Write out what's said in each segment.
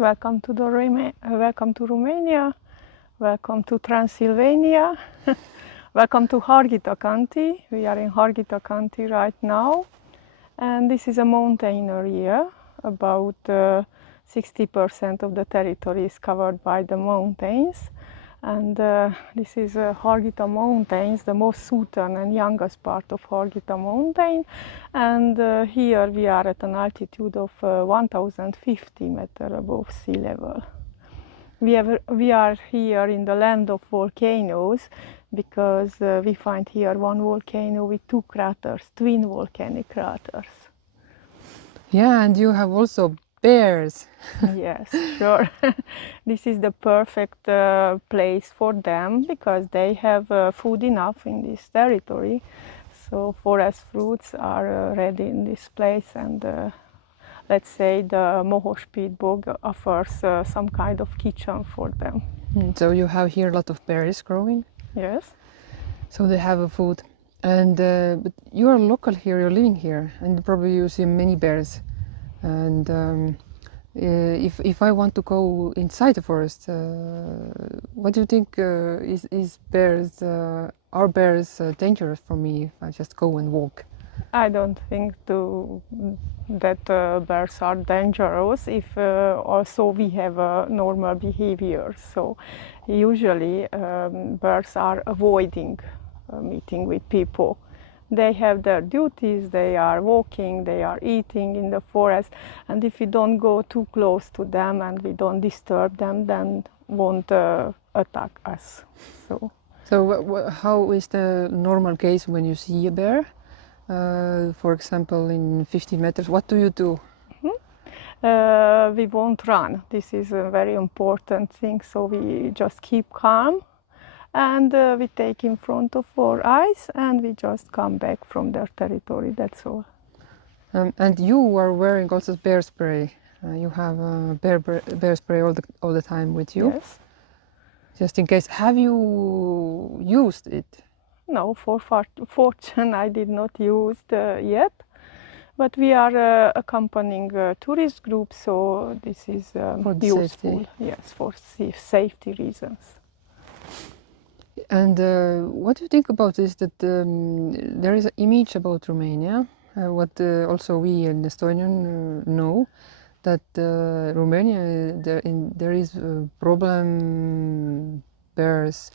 welcome to welcome to Romania, welcome to Transylvania, welcome to Harghita County. We are in Harghita County right now, and this is a mountain area. About 60% of the territory is covered by the mountains, and this is Harghita Mountains, the most southern and youngest part of Harghita Mountain, and here we are at an altitude of 1050 meters above sea level. We are here in the land of volcanoes because we find here one volcano with two craters, twin volcanic craters. Yeah, and you have also bears. Yes, sure. This is the perfect place for them because they have food enough in this territory. So forest fruits are ready in this place, and let's say the Mohos peatbog offers some kind of kitchen for them. So you have here a lot of berries growing. Yes. So they have a food. And but you are local here, you're living here, and probably you see many bears. And if I want to go inside the forest, what do you think is bears? Are bears dangerous for me if I just go and walk? I don't think that bears are dangerous if also we have a normal behavior. So usually bears are avoiding meeting with people. They have their duties, they are walking, they are eating in the forest, and if we don't go too close to them and we don't disturb them, then won't attack us. So how is the normal case when you see a bear? For example, in 50 meters, what do you do? We won't run. This is a very important thing, so we just keep calm and we take in front of our eyes and we just come back from their territory, that's all. And you are wearing also bear spray. You have bear spray all the time with you? Yes. Just in case. Have you used it? No, for fortune I did not use it yet, but we are accompanying a tourist group, so this is useful. Safety. Yes, for safety reasons. And what do you think about this, that there is an image about Romania, what also we in Estonian know, that Romania, there is a problem bears,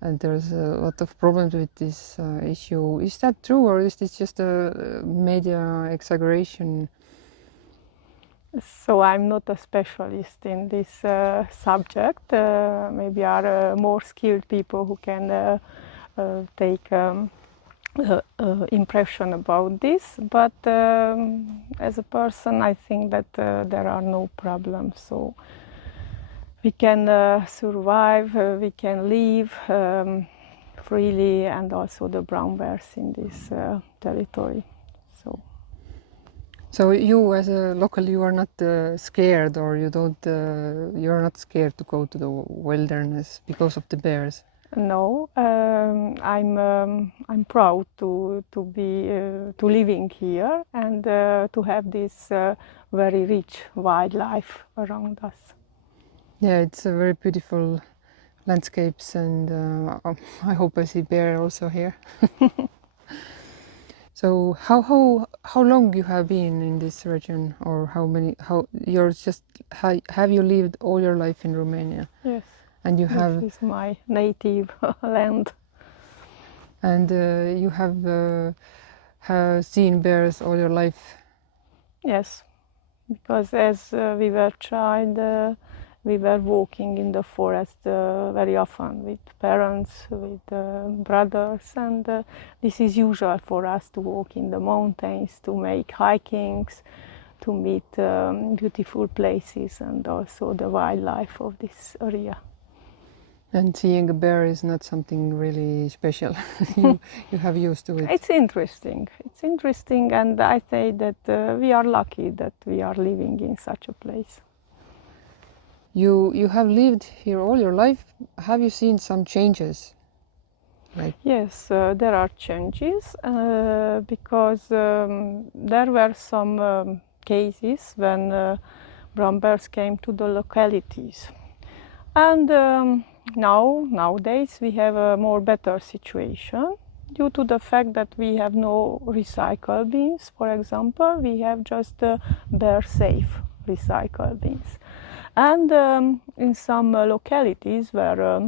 and there's a lot of problems with this issue. Is that true, or is this just a media exaggeration? So I'm not a specialist in this subject. Maybe are more skilled people who can take impression about this. But as a person, I think that there are no problems. So we can survive, we can live freely, and also the brown bears in this territory. So you, as a local, you are not scared, or you don't, you're not scared to go to the wilderness because of the bears? No, I'm proud to be to living here and to have this very rich wildlife around us. Yeah, it's a very beautiful landscapes, and I hope I see bear also here. So how long you have been in this region, or how you're just have you lived all your life in Romania? Yes. And you have. This is my native land. And you have seen bears all your life? Yes, because as we were child, we were walking in the forest very often with parents, with brothers, and this is usual for us to walk in the mountains, to make hikings, to meet beautiful places and also the wildlife of this area. And seeing a bear is not something really special. you have used to it. It's interesting. It's interesting, and I say that we are lucky that we are living in such a place. You have lived here all your life. Have you seen some changes? Yes, there are changes because there were some cases when brown bears came to the localities. And nowadays we have a more better situation due to the fact that we have no recycle bins. For example, we have just bear safe recycle bins. And in some localities where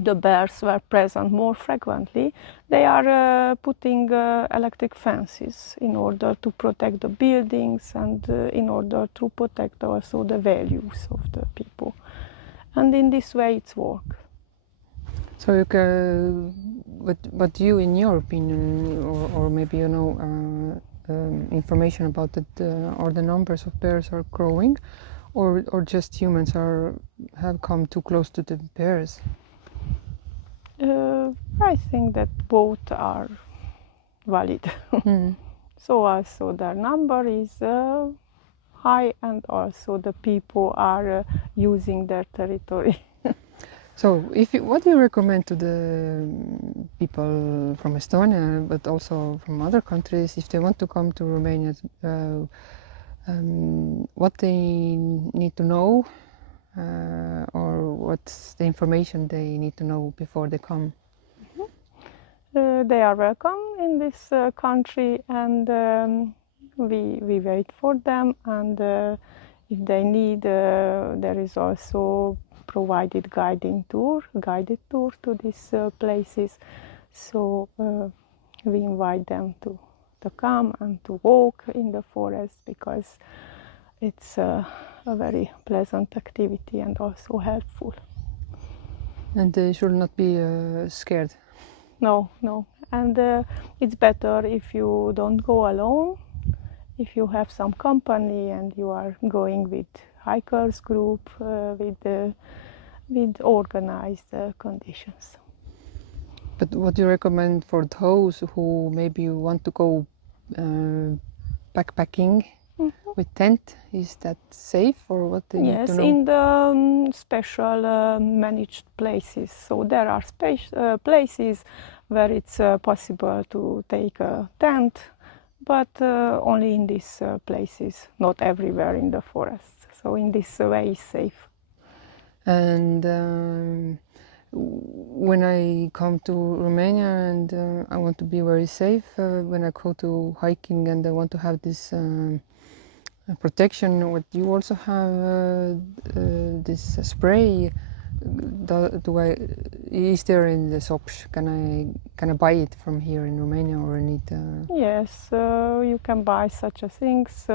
the bears were present more frequently, they are putting electric fences in order to protect the buildings and in order to protect also the values of the people. And in this way it's work. So you can, but you, in your opinion, or maybe you know information about it, or the numbers of bears are growing, or just humans have come too close to the bears? I think that both are valid. So also their number is high, and also the people are using their territory. So, what do you recommend to the people from Estonia, but also from other countries, if they want to come to Romania, what they need to know, or what's the information they need to know before they come? They are welcome in this country, and we wait for them, and if they need, there is also provided guided tour to these places. So we invite them to come and to walk in the forest, because it's a very pleasant activity and also helpful. And they should not be scared. No, and it's better if you don't go alone, if you have some company and you are going with hikers group, with organized conditions. But what do you recommend for those who maybe want to go backpacking with tent? Is that safe, or what they need to know? Yes, in the special managed places. So there are places where it's possible to take a tent, but only in these places, not everywhere in the forest. So in this way it's safe. And when I come to Romania and I want to be very safe, when I go to hiking and I want to have this protection, what you also have this spray. Is there in the shops? Can I buy it from here in Romania, or I need? Yes, you can buy such a things.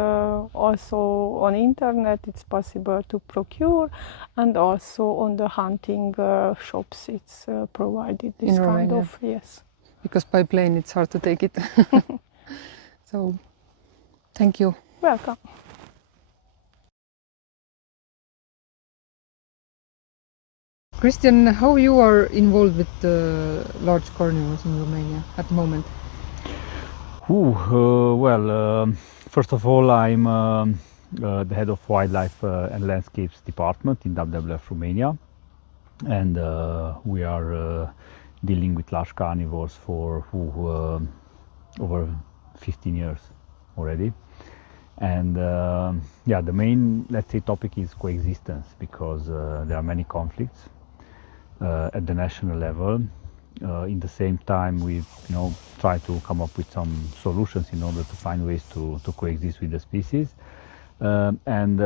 Also on internet, it's possible to procure, and also on the hunting shops, it's provided. This In kind Romania? of, yes. Because by plane it's hard to take it. So, thank you. Welcome. Christian, how you are involved with the large carnivores in Romania at the moment? First of all, I'm the head of Wildlife and Landscapes Department in WWF Romania, and we are dealing with large carnivores for over 15 years already. And yeah, the main, let's say, topic is coexistence, because there are many conflicts at the national level. In the same time, we've tried to come up with some solutions in order to find ways to coexist with the species. And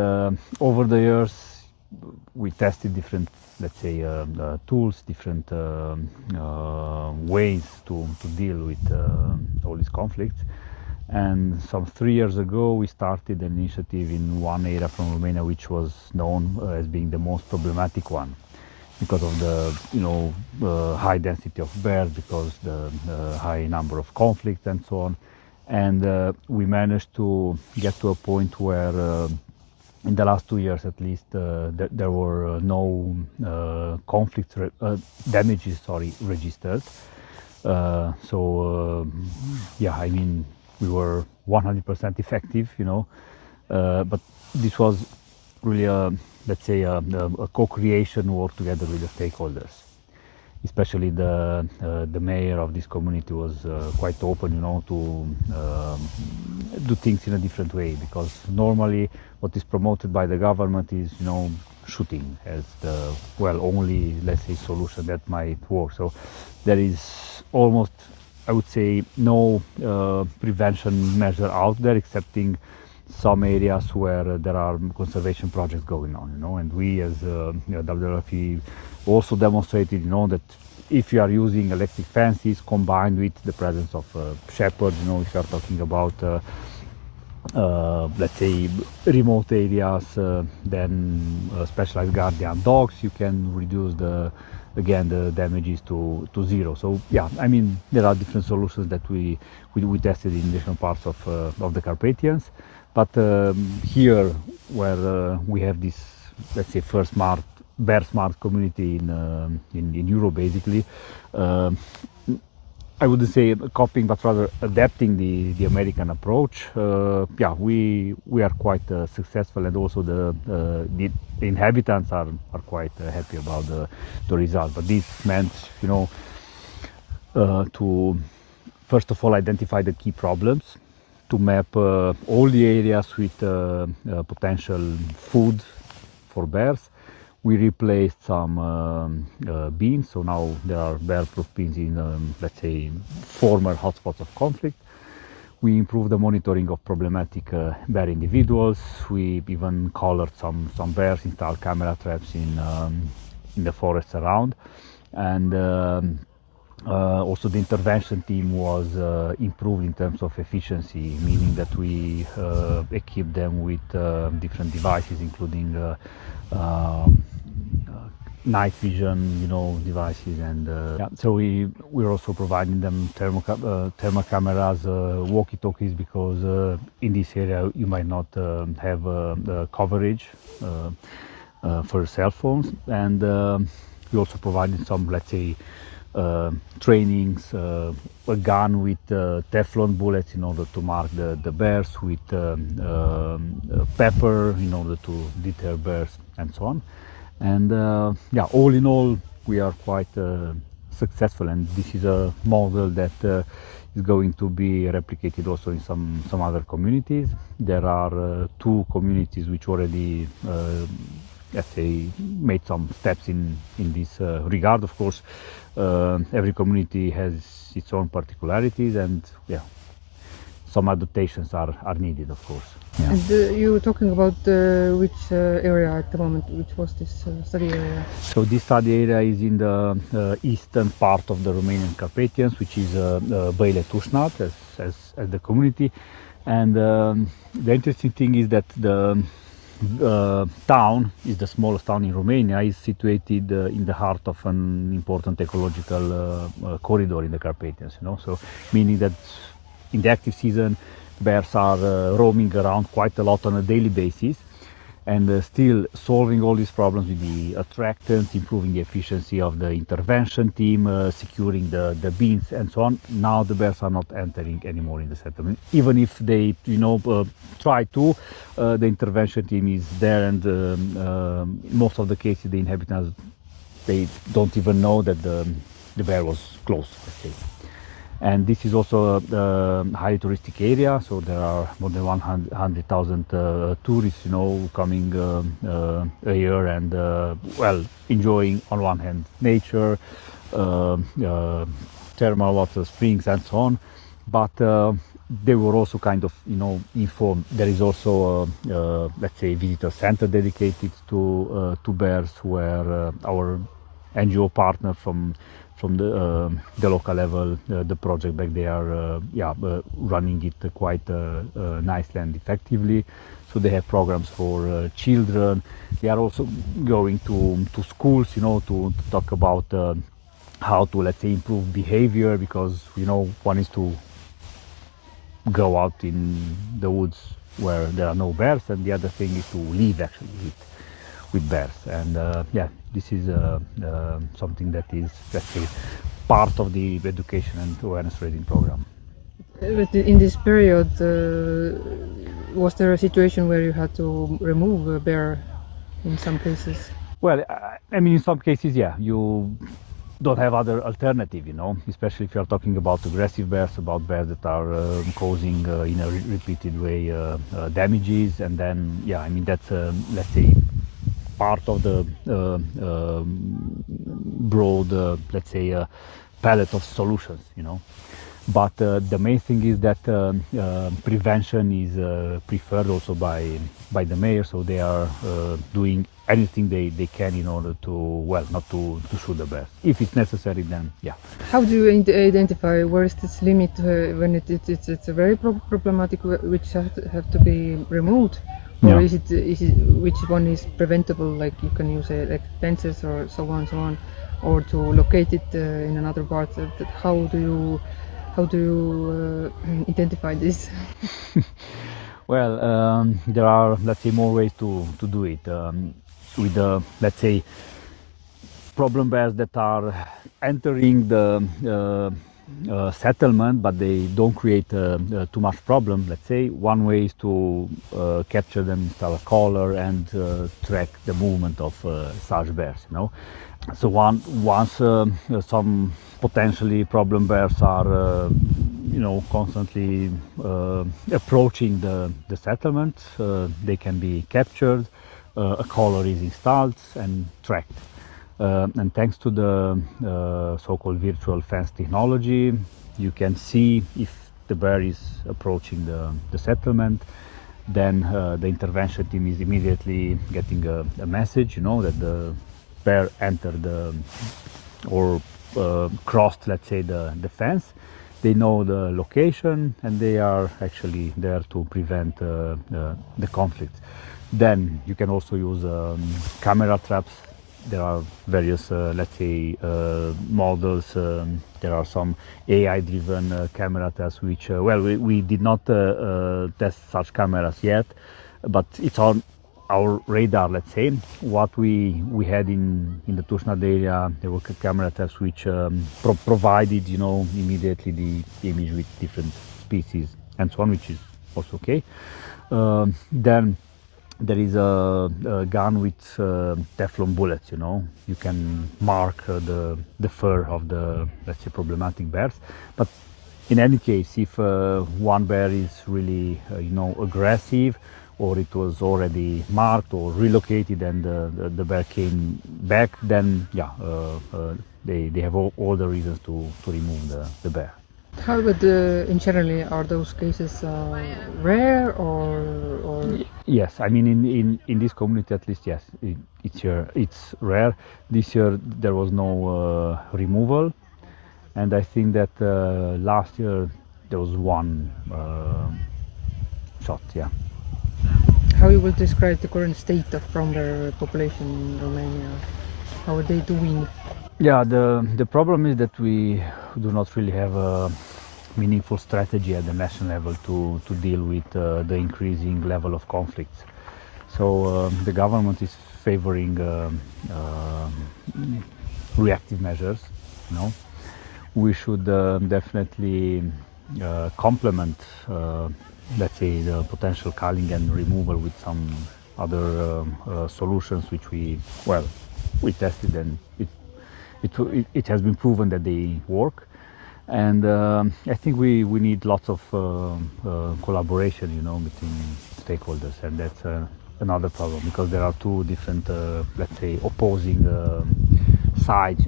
over the years, we tested different, let's say, tools, different ways to deal with all these conflicts. And some 3 years ago, we started an initiative in one area from Romania, which was known as being the most problematic one, because of the high density of bears, because the high number of conflicts and so on. And we managed to get to a point where in the last 2 years at least there were no damages registered. Yeah, I mean, we were 100% effective, but this was really let's say a co-creation work together with the stakeholders. especially the mayor of this community was quite open, to do things in a different way, because normally what is promoted by the government is, shooting as the only, let's say, solution that might work. So there is almost, I would say, no prevention measure out there, excepting some areas where there are conservation projects going on, and we as WWF also demonstrated, that if you are using electric fences combined with the presence of shepherds, if you are talking about let's say remote areas, then specialized guardian dogs, you can reduce the damages to zero. So yeah, I mean, there are different solutions that we tested in different parts of the Carpathians, but here where we have this, let's say, first bear smart community in Europe, basically. I wouldn't say copying, but rather adapting the American approach. Yeah, we are quite successful, and also the inhabitants are quite happy about the result. But this meant, to first of all identify the key problems, to map all the areas with potential food for bears. We replaced some bins, so now there are bear-proof bins in, let's say, former hotspots of conflict. We improved the monitoring of problematic bear individuals. We even collared some bears, installed camera traps in the forests around, and also the intervention team was improved in terms of efficiency, meaning that we equipped them with different devices, including night vision, devices, and yeah. So we're also providing them thermal cameras, walkie-talkies, because in this area you might not have coverage for cell phones, and we also provided some, let's say, trainings, a gun with Deflon bullets in order to mark the bears, with pepper in order to deter bears, and so on. And yeah, all in all, we are quite successful, and this is a model that is going to be replicated also in some other communities. There are 2 communities which already let's say made some steps in this regard. Of course, every community has its own particularities, and yeah, some adaptations are needed, of course. Yeah. And you were talking about which area at the moment? Which was this study area? So this study area is in the eastern part of the Romanian Carpathians, which is Băile Tușnat as the community. And the interesting thing is that the town is the smallest town in Romania, is situated in the heart of an important ecological corridor in the Carpathians, so meaning that in the active season bears are roaming around quite a lot on a daily basis, and still solving all these problems with the attractants, improving the efficiency of the intervention team, securing the bins, and so on. Now the bears are not entering anymore in the settlement. Even if they, try to, the intervention team is there, and in most of the cases the inhabitants, they don't even know that the bear was close, let's say. And this is also a highly touristic area, so there are more than 100,000 tourists, coming a year, and enjoying, on one hand, nature, thermal water springs, and so on. But they were also kind of, informed. There is also, let's say, a visitor center dedicated to bears, where our NGO partner from the local level, the project back there, running it quite nicely and effectively. So they have programs for children. They are also going to schools, to talk about how to, let's say, improve behavior, because one is to go out in the woods where there are no bears, and the other thing is to live actually with bears. And yeah, this is something that is, let's say, part of the education and awareness raising program. But in this period, was there a situation where you had to remove a bear in some cases? Well, I mean, in some cases, yeah, don't have other alternative, especially if you are talking about aggressive bears, about bears that are causing in a repeated way damages, and then I mean that's let's say part of the broad let's say palette of solutions, But the main thing is that prevention is preferred also by the mayor, so they are doing anything they can in order to, not to shoot the bears. If it's necessary, then How do you identify where is this limit when it's a very problematic, which have to be removed? Or is it which one is preventable, like you can use like fences or so on, or to locate it in another part? How do you identify this? Well, there are, let's say, more ways to do it. With the, let's say, problem bears that are entering the settlement, but they don't create too much problem. Let's say one way is to capture them, install a collar, and track the movement of such bears. So once some potentially problem bears are constantly approaching the settlement, they can be captured. A collar is installed and tracked. And thanks to the so-called virtual fence technology, you can see if the bear is approaching the settlement. Then the intervention team is immediately getting a message, that the bear entered or crossed, let's say, the fence. They know the location and they are actually there to prevent the conflict. Then you can also use camera traps. There are various, let's say, models. There are some AI-driven camera tests, which, we did not test such cameras yet, but it's on our radar, let's say. What we had in the Tusnad area, there were camera tests which provided, immediately the image with different species and so on, which is also okay. Then there is a gun with Deflon bullets, You can mark the fur of the, let's say, problematic bears. But in any case, if one bear is really, aggressive, or it was already marked or relocated and the bear came back, then they have all the reasons to remove the bear. How about in generally, are those cases rare or? Yes, I mean in this community at least, yes, it's rare. This year there was no removal, and I think that last year there was one shot. Yeah. How you will describe the current state of brown bear population in Romania? How are they doing? Yeah, the problem is that we do not really have a meaningful strategy at the national level to deal with the increasing level of conflicts. So the government is favoring reactive measures. We should definitely complement, let's say, the potential culling and removal with some other solutions which we tested, and it has been proven that they work. And I think we need lots of collaboration, between stakeholders, and that's another problem, because there are two different, let's say, opposing sides.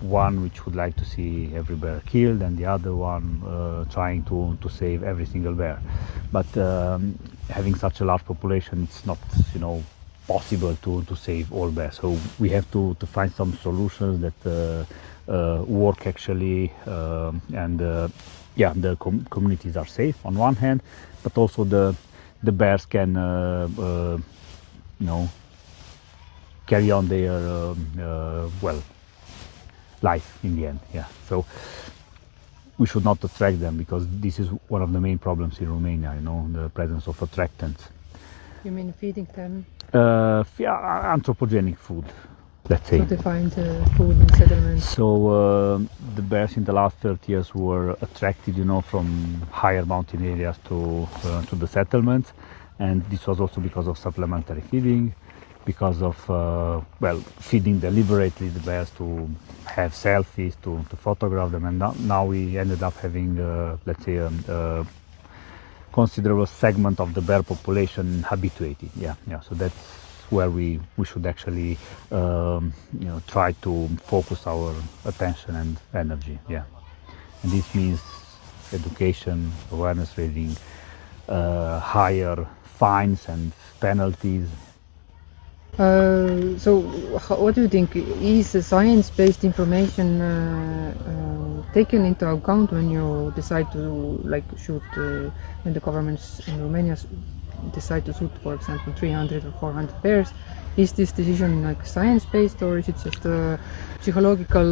One which would like to see every bear killed, and the other one trying to save every single bear. But having such a large population, it's not, possible to save all bears. So we have to find some solutions that work actually, and the communities are safe on one hand, but also the bears can carry on their life in the end. So we should not attract them, because this is one of the main problems in Romania, the presence of attractants. You mean feeding them? Anthropogenic food, let's say. So they find food in settlements. So the bears in the last 30 years were attracted, from higher mountain areas to the settlements, and this was also because of supplementary feeding. because of well, feeding deliberately the bears to have selfies, to photograph them, and now we ended up having let's say a considerable segment of the bear population habituated. Yeah, so that's where we should actually try to focus our attention and energy. Yeah, and this means education, awareness raising, higher fines and penalties. So what do you think, is science-based information taken into account when you decide to shoot, when the governments in Romania decide to shoot, for example, 300 or 400 bears? Is this decision science-based, or is it just a psychological?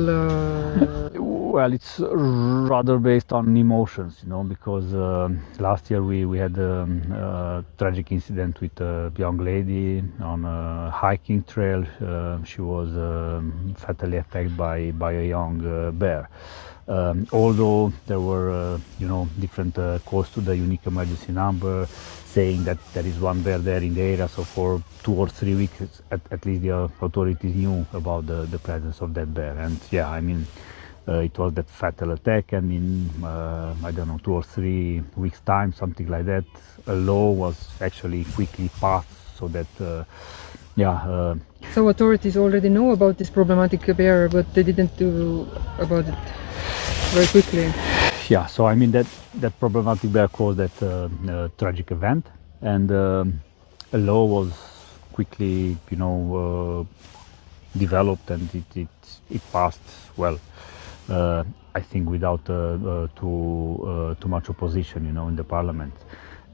Well, it's rather based on emotions, because last year we had a tragic incident with a young lady on a hiking trail. She was fatally attacked by a young bear. Although there were, different calls to the unique emergency number, saying that there is one bear there in the area. So for 2 or 3 weeks, at least the authorities knew about the presence of that bear. And yeah, I mean, it was that fatal attack, and in I don't know, 2 or 3 weeks time, something like that, a law was actually quickly passed so that So authorities already know about this problematic bear, but they didn't do about it very quickly. Yeah, so I mean that problematic bear caused that tragic event, and a law was quickly developed, and it passed well. I think without too much opposition, in the parliament,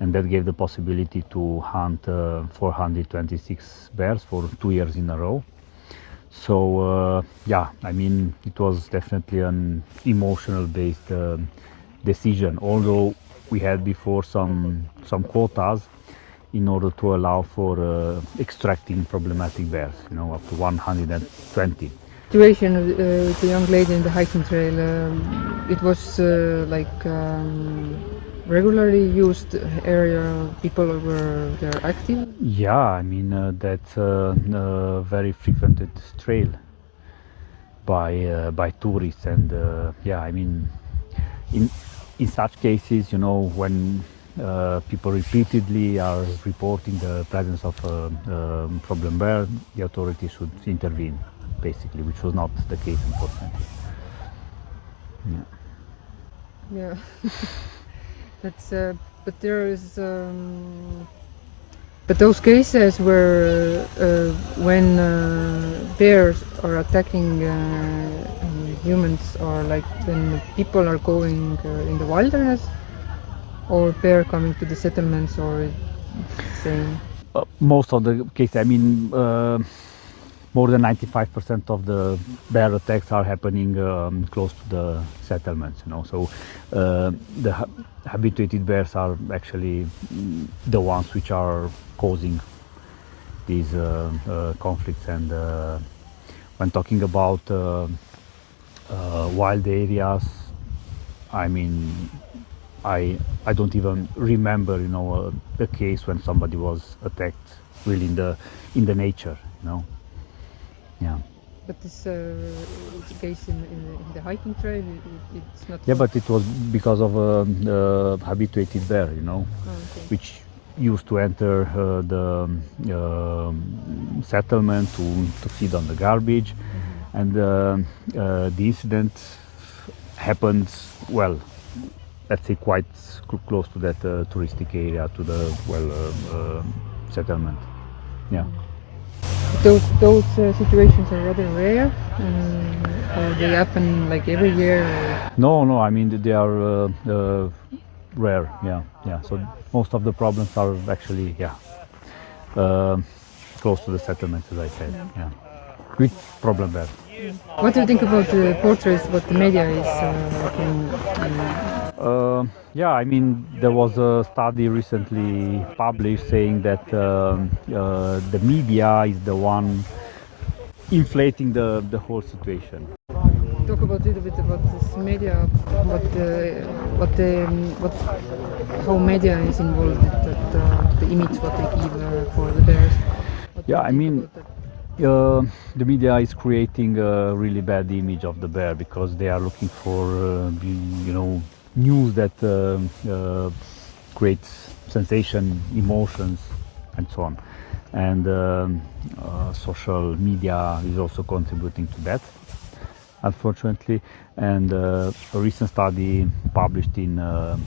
and that gave the possibility to hunt 426 bears for 2 years in a row. So yeah, I mean, it was definitely an emotional based decision, although we had before some quotas in order to allow for extracting problematic bears, up to 120. Situation of the young lady in the hiking trail, it was regularly used area, people were there active? Yeah, I mean, that's a very frequented trail by tourists, and yeah, I mean, in such cases, when people repeatedly are reporting the presence of a problem bear, the authorities should intervene, basically, which was not the case, unfortunately. Yeah. That's but there is but those cases where when bears are attacking humans, or when people are going in the wilderness, or bear coming to the settlements, or same? Most of the cases, I mean, more than 95% of the bear attacks are happening close to the settlements, so the habituated bears are actually the ones which are causing these conflicts. And when talking about wild areas, I mean, I don't even remember, a case when somebody was attacked really in the nature, Yeah. But this case in the hiking trail, it's not. Yeah, but it was because of a habituated bear, Oh, okay. which used to enter the settlement to feed on the garbage. Mm-hmm. And the incident happened, well, let's say quite close to that touristic area, to the settlement. Yeah. Those situations are rather rare, or they happen every year. No, I mean, they are rare. Yeah. So most of the problems are actually close to the settlements, as I said. Yeah. With problem bear. What do you think about the portraits? What the media is yeah, I mean, there was a study recently published saying that the media is the one inflating the whole situation. Talk about a little bit about this media, how media is involved, that the image what they give for the bears. What do Yeah, you I think mean, about that? the media is creating a really bad image of the bear because they are looking for, news that creates sensation, emotions, and so on. And social media is also contributing to that, unfortunately. And a recent study published in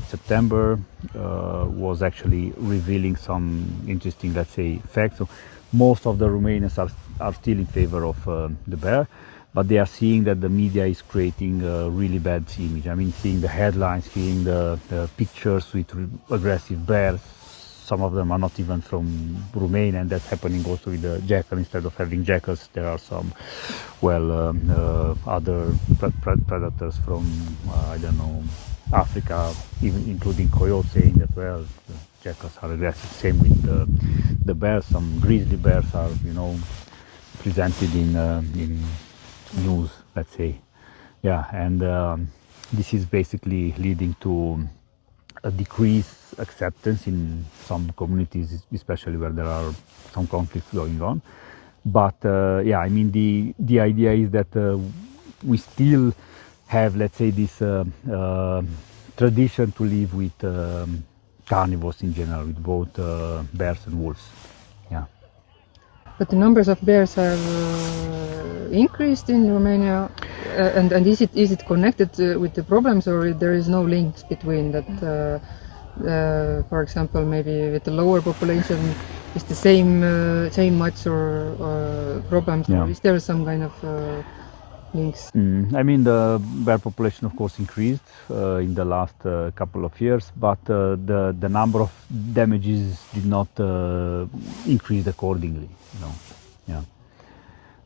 September was actually revealing some interesting, let's say, facts. So most of the Romanians are still in favor of the bear, but they are seeing that the media is creating a really bad image. I mean, seeing the headlines, seeing the pictures with aggressive bears. Some of them are not even from Romania, and that's happening also with the jackal. Instead of having jackals, there are some, other predators from, I don't know, Africa, even including coyotes, saying that, well, the jackals are aggressive. Same with the bears. Some grizzly bears are, presented in news, let's say. Yeah, and this is basically leading to a decreased acceptance in some communities, especially where there are some conflicts going on. But yeah, I mean, the idea is that we still have, let's say, this tradition to live with carnivores in general, with both bears and wolves. Yeah. But the numbers of bears have increased in Romania, and is it connected with the problems, or there is no links between that? For example, maybe with the lower population, is the same much or problems, Yeah. or is there some kind of links? I mean, the bear population, of course, increased in the last couple of years, but the number of damages did not increase accordingly. Yeah.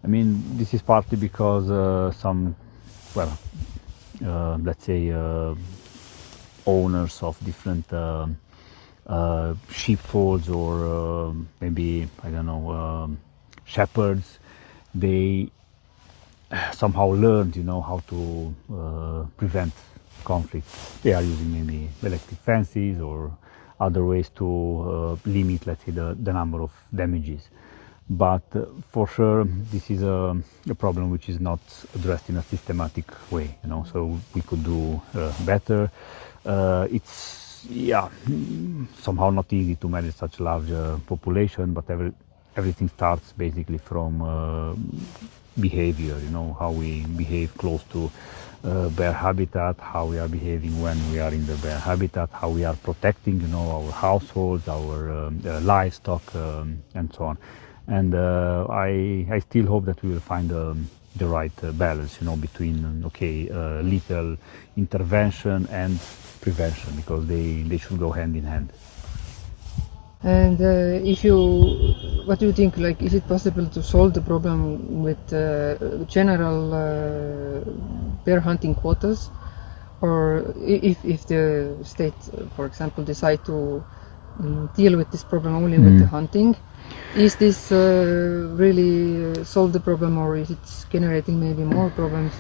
I mean, this is partly because some, let's say, owners of different sheepfolds or maybe, I don't know, shepherds, they somehow learned, how to prevent conflict. They are using maybe electric fences or other ways to limit, let's say, the number of damages. But for sure, this is a problem which is not addressed in a systematic way, so we could do better. It's, somehow not easy to manage such a large population, but everything starts basically from behavior, how we behave close to bear habitat, how we are behaving when we are in the bear habitat, how we are protecting, our households, our livestock, and so on. And I still hope that we will find the right balance, between little intervention and prevention, because they should go hand in hand. And what do you think? Like, is it possible to solve the problem with general bear hunting quotas, or if the state, for example, decide to deal with this problem only with the hunting, is this really solve the problem, or is it generating maybe more problems?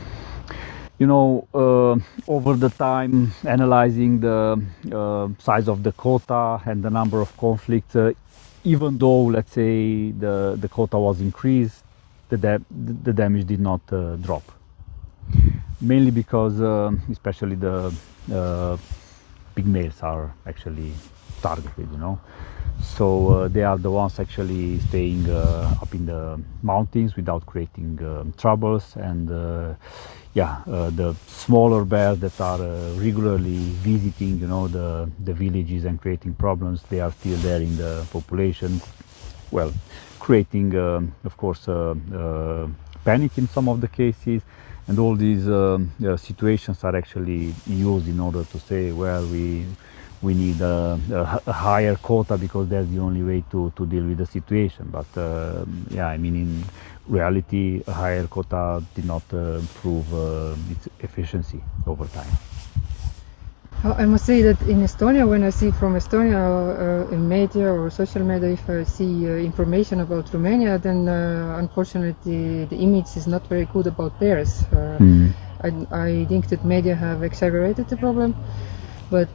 Over the time, analyzing the size of the quota and the number of conflicts, even though, let's say, the quota was increased, the damage did not drop. Mainly because, especially the big males are actually targeted, So they are the ones actually staying up in the mountains without creating troubles, and the smaller bears that are regularly visiting, the villages and creating problems, they are still there in the population. Well, creating, of course, panic in some of the cases, and all these situations are actually used in order to say, well, we need a higher quota because that's the only way to deal with the situation. But I mean, in reality, a higher quota did not prove its efficiency over time. I must say that in Estonia, when I see from Estonia in media or social media, if I see information about Romania, then unfortunately the image is not very good about bears. I think that media have exaggerated the problem. But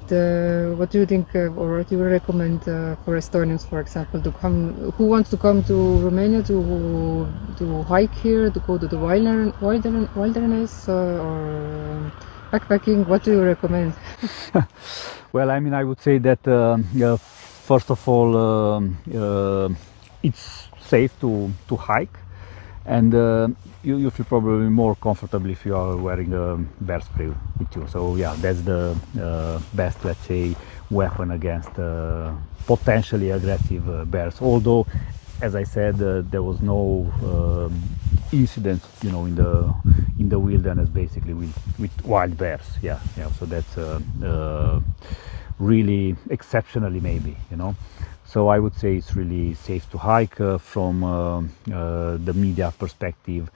what do you think, or what do you recommend for Estonians, for example, to come? Who wants to come to Romania to hike here, to go to the wilderness, or backpacking? What do you recommend? Well, I mean, I would say that first of all, it's safe to hike, and you feel probably more comfortable if you are wearing a bear spray with you. So yeah, that's the best, let's say, weapon against potentially aggressive bears. Although, as I said, there was no incidents, you know, in the wilderness basically with wild bears. Yeah, yeah. So that's really exceptionally maybe, you know. So I would say it's really safe to hike from the media perspective.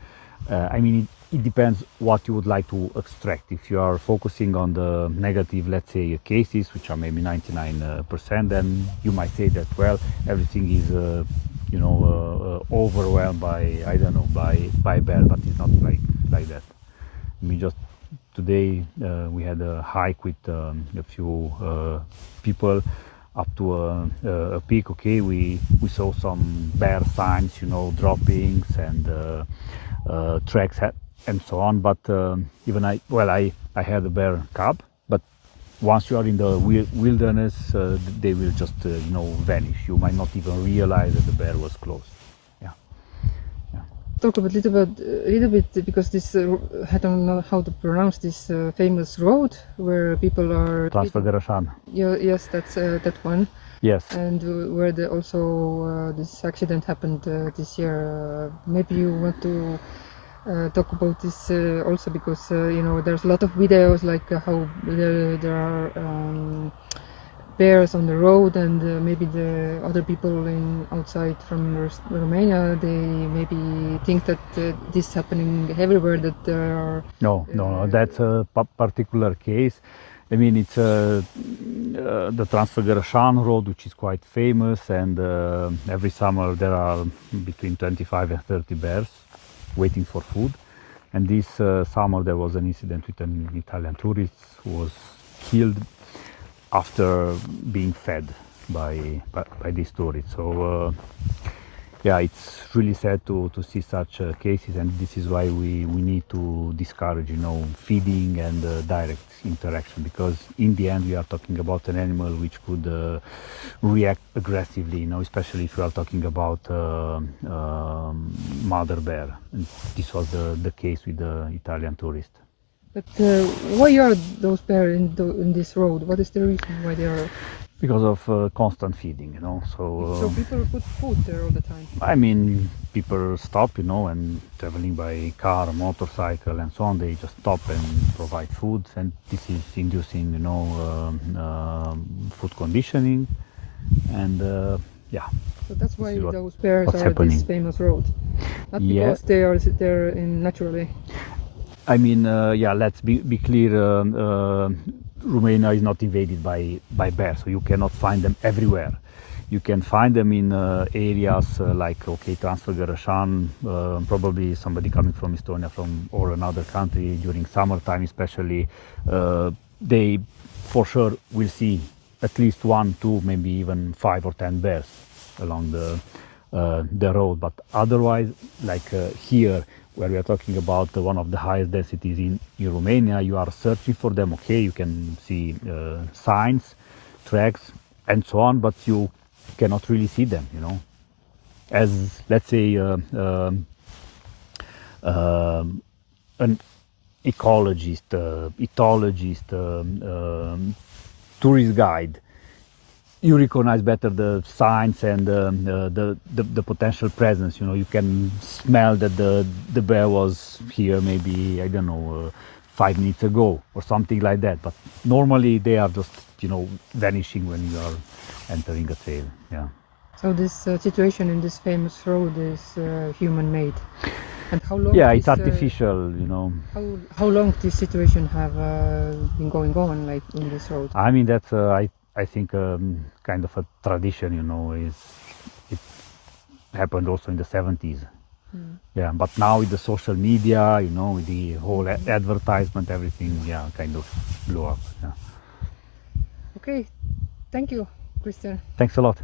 I mean, it depends what you would like to extract. If you are focusing on the negative, let's say, cases, which are maybe 99%, then you might say that, well, everything is, you know, overwhelmed by, I don't know, by bear, but it's not like that. I mean, just today we had a hike with a few people up to a peak. Okay, we saw some bear signs, you know, droppings and tracks and so on. But even I had a bear cub, but once you are in the wilderness, they will just you know, vanish. You might not even realize that the bear was close. Yeah. Talk about a little bit because this I don't know how to pronounce this famous road where people are. Transfăgărășan. Yeah, yes, that's that one. Yes. And where also this accident happened this year. Maybe you want to talk about this also because you know, there's a lot of videos like how there are bears on the road, and maybe the other people outside from Romania, they maybe think that this is happening everywhere, that there are... No, that's a particular case. I mean, it's the Transfăgărășan road, which is quite famous, and every summer there are between 25 and 30 bears waiting for food. And this summer there was an incident with an Italian tourist who was killed after being fed by these tourists. So yeah, it's really sad to see such cases, and this is why we need to discourage, you know, feeding and direct interaction, because in the end we are talking about an animal which could react aggressively, you know, especially if we are talking about mother bear. And this was the case with the Italian tourist. But why are those bears in this road? What is the reason why they are? Because of constant feeding, you know. So people put food there all the time? I mean, people stop, you know, and traveling by car, motorcycle and so on, they just stop and provide food, and this is inducing, you know, food conditioning, and yeah. So that's why those bears are happening. This famous road, not because they are there naturally. I mean, yeah, let's be clear. Romania is not invaded by bears, so you cannot find them everywhere. You can find them in areas like, okay, Transfăgărășan, probably somebody coming from Estonia or another country during summertime especially, they for sure will see at least 1, 2, maybe even 5 or 10 bears along the road. But otherwise, like here, where we are talking about one of the highest densities in Romania, you are searching for them. Okay, you can see signs, tracks, and so on, but you cannot really see them, you know. As, let's say, an ecologist, ethologist, tourist guide, you recognize better the signs and the potential presence. You know, you can smell that the bear was here maybe, I don't know, 5 minutes ago or something like that. But normally they are just, you know, vanishing when you are entering a trail. Yeah. So this situation in this famous road is human-made. And how long? Yeah, it's artificial, you know. How long this situation have been going on, like in this road? I mean, that's I think kind of a tradition, you know. It happened also in the 70s. Yeah, but now with the social media, you know, with the whole advertisement, everything, yeah, kind of blew up. Yeah. Okay, thank you, Christian. Thanks a lot.